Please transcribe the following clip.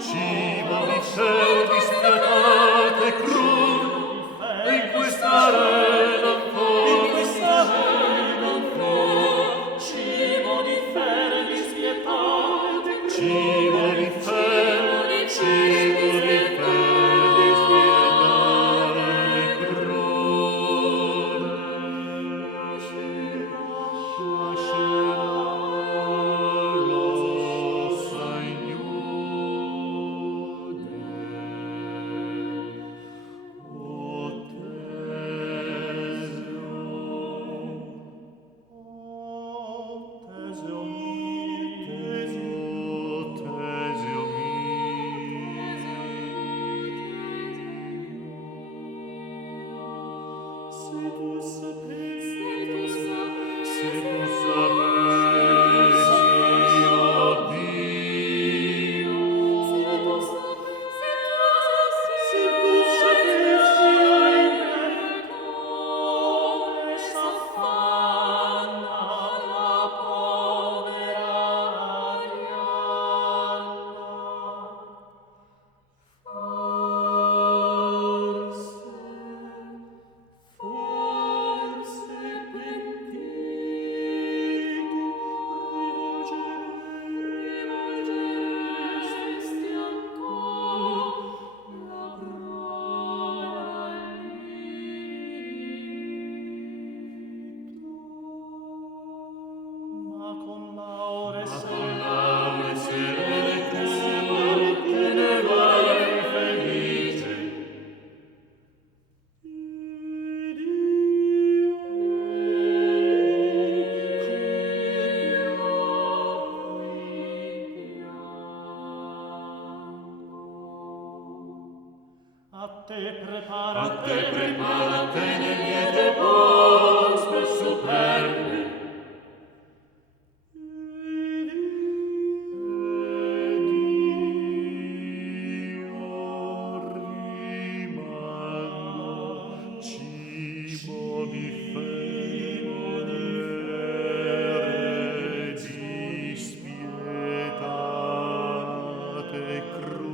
cibo di ciel dispietate crud, e in questa arena ancora, Cibo di fer dispietate crud, cibo di fer dispietate crud, lascerà l'ossa ignude. O Teseo se tu sapessi, oh Dio, se tu sapessi, come s'affanna la povera Arianna, forse pentito rivolgeresti ancora la prova al lito, ma con laure serene te ne vai felice. Ed io a te preparate nel liete posto superbe. Ed io rimango cibo di fere dispietate crud.